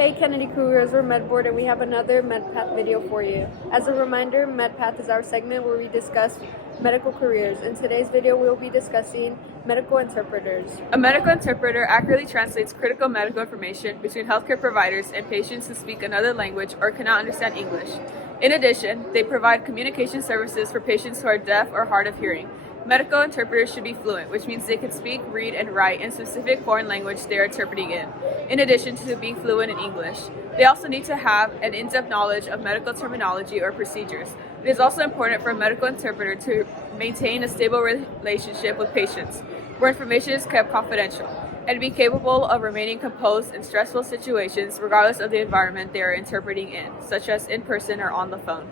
Hey Kennedy Cougars, we're MedBoard and we have another MedPath video for you. As a reminder, MedPath is our segment where we discuss medical careers. In today's video, we will be discussing medical interpreters. A medical interpreter accurately translates critical medical information between healthcare providers and patients who speak another language or cannot understand English. In addition, they provide communication services for patients who are deaf or hard of hearing. Medical interpreters should be fluent, which means they can speak, read, and write in specific foreign language they are interpreting in addition to being fluent in English. They also need to have an in-depth knowledge of medical terminology or procedures. It is also important for a medical interpreter to maintain a stable relationship with patients, where information is kept confidential, and be capable of remaining composed in stressful situations regardless of the environment they are interpreting in, such as in person or on the phone.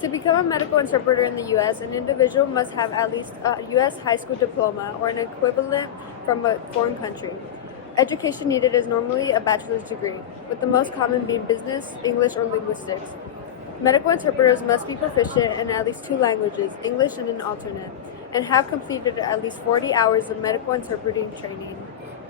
To become a medical interpreter in the U.S., an individual must have at least a U.S. high school diploma or an equivalent from a foreign country. Education needed is normally a bachelor's degree, with the most common being business, English, or linguistics. Medical interpreters must be proficient in at least 2 languages, English and an alternate, and have completed at least 40 hours of medical interpreting training.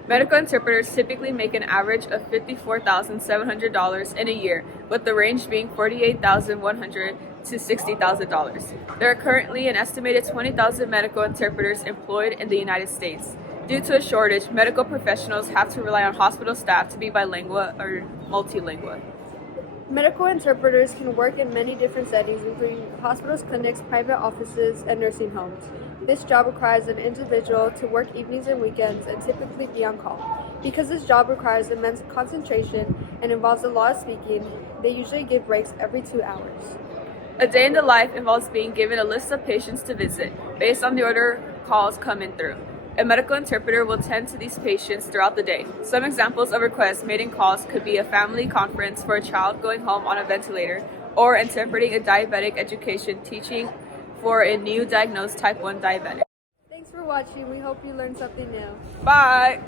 Medical interpreters typically make an average of $54,700 in a year, with the range being $48,100 to $60,000. There are currently an estimated 20,000 medical interpreters employed in the United States. Due to a shortage, medical professionals have to rely on hospital staff to be bilingual or multilingual. Medical interpreters can work in many different settings, including hospitals, clinics, private offices, and nursing homes. This job requires an individual to work evenings and weekends and typically be on call. Because this job requires immense concentration and involves a lot of speaking, they usually give breaks every 2 hours. A day in the life involves being given a list of patients to visit, based on the order calls coming through. A medical interpreter will tend to these patients throughout the day. Some examples of requests made in calls could be a family conference for a child going home on a ventilator, or interpreting a diabetic education teaching for a new diagnosed type 1 diabetic. Thanks for watching. We hope you learned something new. Bye!